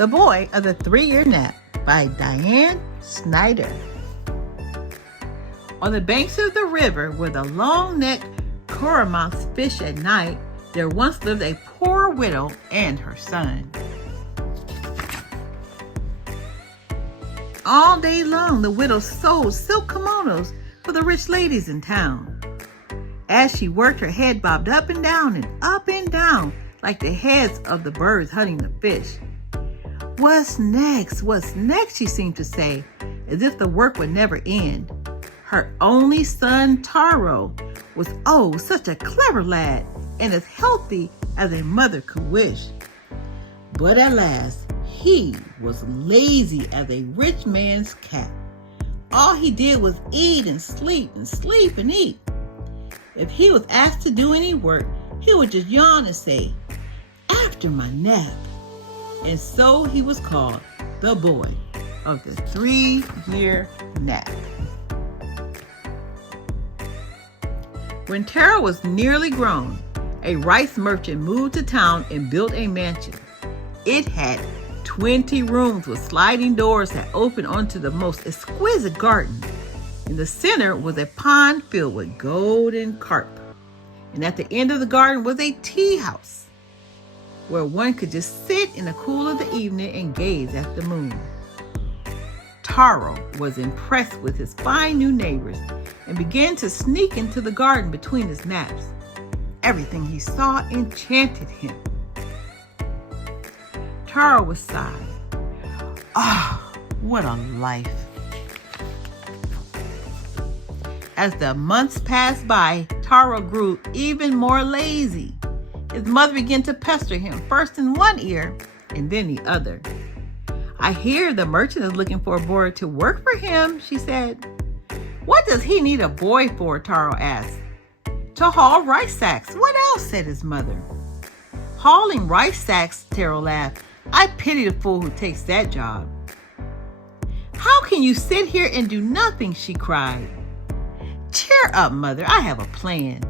The Boy of the 3-Year Nap by Diane Snyder. On the banks of the river where the long-necked cormorants fish at night, there once lived a poor widow and her son. All day long, the widow sewed silk kimonos for the rich ladies in town. As she worked, her head bobbed up and down like the heads of the birds hunting the fish. What's next? What's next? She seemed to say, as if the work would never end. Her only son, Taro, was such a clever lad and as healthy as a mother could wish. But at last, he was lazy as a rich man's cat. All he did was eat and sleep and sleep and eat. If he was asked to do any work, he would just yawn and say, "After my nap." And so he was called the Boy of the 3-Year Nap. When Tara was nearly grown, a rice merchant moved to town and built a mansion. It had 20 rooms with sliding doors that opened onto the most exquisite garden. In the center was a pond filled with golden carp. And at the end of the garden was a tea house where one could just sit in the cool of the evening and gaze at the moon. Taro was impressed with his fine new neighbors and began to sneak into the garden between his naps. Everything he saw enchanted him. Taro was sighing. What a life. As the months passed by, Taro grew even more lazy. His mother began to pester him, first in one ear and then the other. "I hear the merchant is looking for a boy to work for him," she said. "What does he need a boy for?" Taro asked. "To haul rice sacks." "What else?" said his mother. "Hauling rice sacks," Taro laughed. "I pity the fool who takes that job." "How can you sit here and do nothing?" she cried. "Cheer up, mother. I have a plan."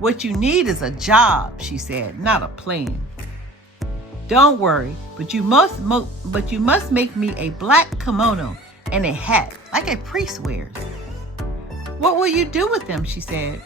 "What you need is a job," she said, "not a plan." "Don't worry, but you must make me a black kimono and a hat like a priest wears." "What will you do with them?" she said.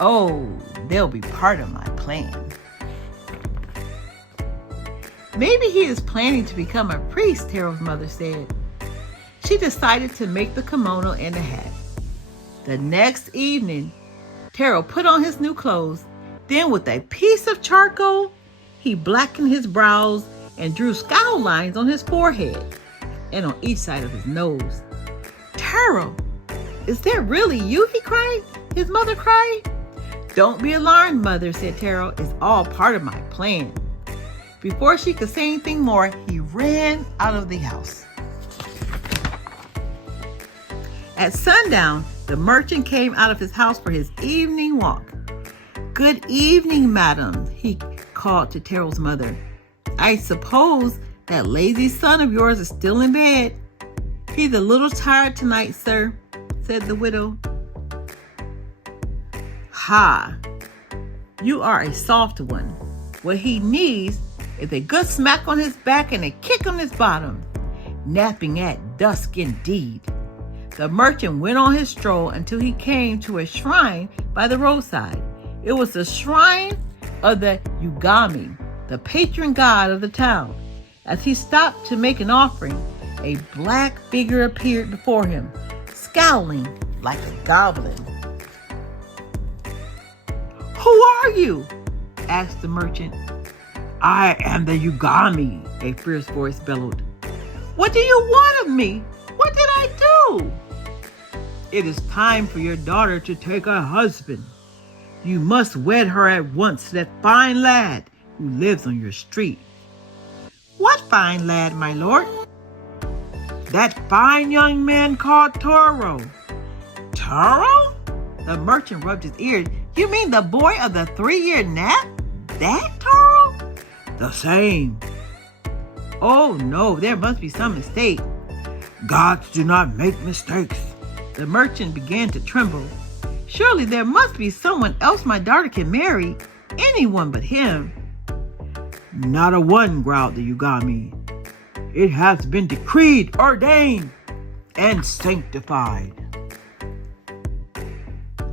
"Oh, they'll be part of my plan." "Maybe he is planning to become a priest," Taro's mother said. She decided to make the kimono and the hat. The next evening, Taro put on his new clothes. Then with a piece of charcoal, he blackened his brows and drew scowl lines on his forehead and on each side of his nose. "Taro, is that really you?" His mother cried. "Don't be alarmed, mother," said Taro. "It's all part of my plan." Before she could say anything more, he ran out of the house. At sundown, the merchant came out of his house for his evening walk. "Good evening, madam," he called to Taro's mother. "I suppose that lazy son of yours is still in bed." "He's a little tired tonight, sir," said the widow. "Ha! You are a soft one. What he needs is a good smack on his back and a kick on his bottom. Napping at dusk indeed." The merchant went on his stroll until he came to a shrine by the roadside. It was the shrine of the Yugami, the patron god of the town. As he stopped to make an offering, a black figure appeared before him, scowling like a goblin. "Who are you?" asked the merchant. "I am the Yugami," a fierce voice bellowed. "What do you want of me? What did I do?" "It is time for your daughter to take a husband. You must wed her at once to that fine lad who lives on your street." "What fine lad, my lord?" "That fine young man called Taro." "Taro?" The merchant rubbed his ears. "You mean the boy of the 3-year nap? That Taro?" "The same." "Oh no, there must be some mistake." "Gods do not make mistakes." The merchant began to tremble. "Surely there must be someone else my daughter can marry. Anyone but him." Not a one, growled the Yugami. It has been decreed, ordained, and sanctified.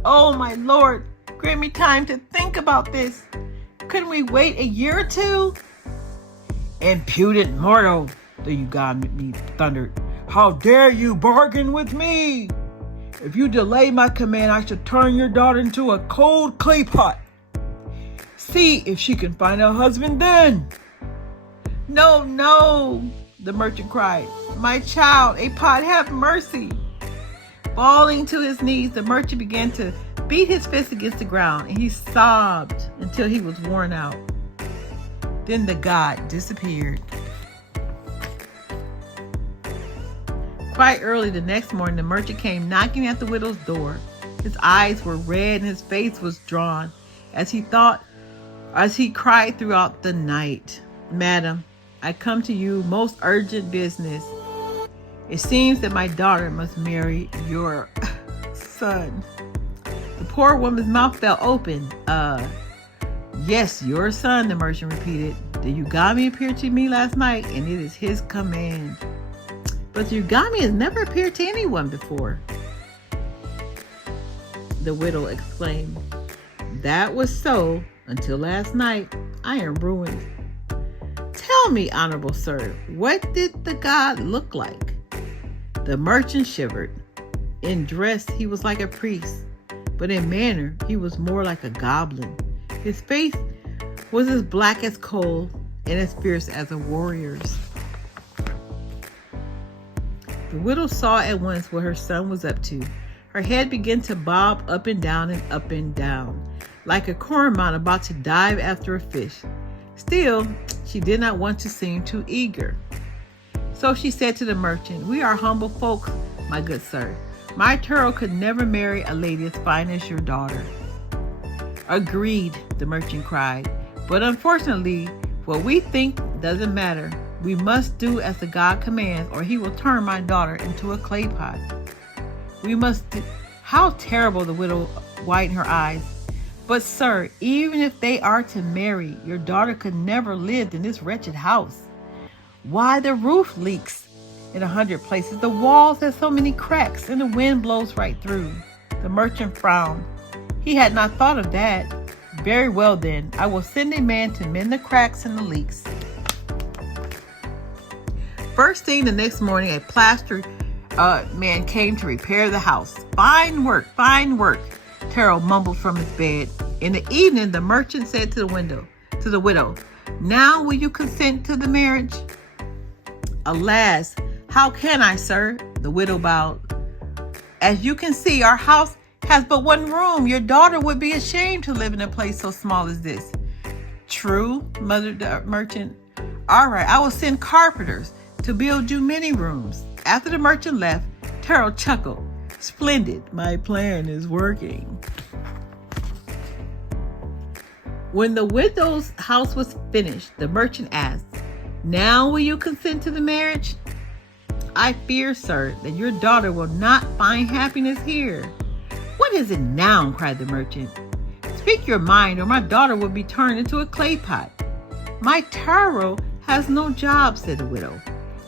Oh my lord, grant me time to think about this. Couldn't we wait a year or two? Impudent mortal, the Yugami thundered. How dare you bargain with me? If you delay my command, I shall turn your daughter into a cold clay pot. See if she can find a husband then. No, no, the merchant cried. My child, a pot, have mercy. Falling to his knees, the merchant began to beat his fist against the ground, and he sobbed until he was worn out. Then the god disappeared. Quite early the next morning, the merchant came knocking at the widow's door. His eyes were red and his face was drawn as he cried throughout the night. Madam, I come to you most urgent business. It seems that my daughter must marry your son. The poor woman's mouth fell open. Yes, your son, the merchant repeated. The Yugami appeared to me last night, and it is his command. But the Yugami has never appeared to anyone before, the widow exclaimed. That was so until last night. I am ruined. Tell me, honorable sir, what did the god look like? The merchant shivered. In dress, he was like a priest, but in manner, he was more like a goblin. His face was as black as coal and as fierce as a warrior's. The widow saw at once what her son was up to. Her head began to bob up and down, like a cormorant about to dive after a fish. Still, she did not want to seem too eager. So she said to the merchant, We are humble folk, my good sir. My Taro could never marry a lady as fine as your daughter. Agreed, the merchant cried. But unfortunately, what we think doesn't matter. We must do as the god commands, or he will turn my daughter into a clay pot. We must do. How terrible, the widow widened her eyes. But sir, even if they are to marry, your daughter could never live in this wretched house. Why, the roof leaks in 100 places. The walls have so many cracks, and the wind blows right through. The merchant frowned. He had not thought of that. Very well then, I will send a man to mend the cracks and the leaks. First thing the next morning, a plaster man came to repair the house. Fine work, Taro mumbled from his bed. In the evening, the merchant said to the widow, Now will you consent to the marriage? Alas, how can I, sir? The widow bowed. As you can see, our house has but one room. Your daughter would be ashamed to live in a place so small as this. True, muttered the merchant. All right, I will send carpenters to build you many rooms. After the merchant left, Taro chuckled. Splendid, my plan is working. When the widow's house was finished, the merchant asked, Now will you consent to the marriage? I fear, sir, that your daughter will not find happiness here. What is it now? Cried the merchant. Speak your mind, or my daughter will be turned into a clay pot. My Taro has no job, said the widow.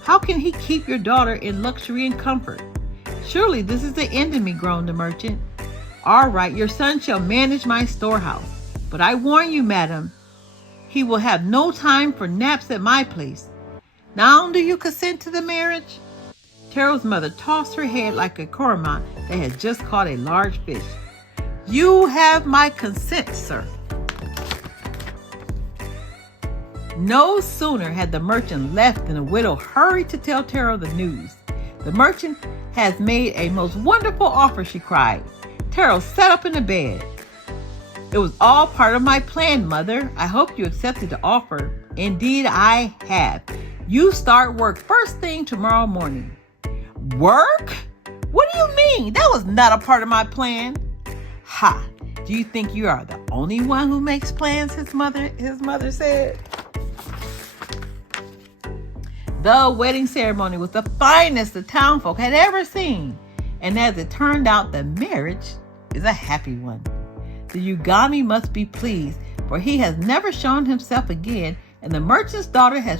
How can he keep your daughter in luxury and comfort? Surely this is the end of me, groaned the merchant. All right, your son shall manage my storehouse. But I warn you, madam, he will have no time for naps at my place. Now do you consent to the marriage? Taro's mother tossed her head like a cormorant that had just caught a large fish. You have my consent, sir. No sooner had the merchant left than the widow hurried to tell Taro the news. The merchant has made a most wonderful offer, she cried. Taro sat up in the bed. It was all part of my plan, mother. I hope you accepted the offer. Indeed, I have. You start work first thing tomorrow morning. Work? What do you mean? That was not a part of my plan. Ha! Do you think you are the only one who makes plans? His mother said. The wedding ceremony was the finest the townfolk had ever seen, and as it turned out, the marriage is a happy one. The Yugami must be pleased, for he has never shown himself again, and the merchant's daughter has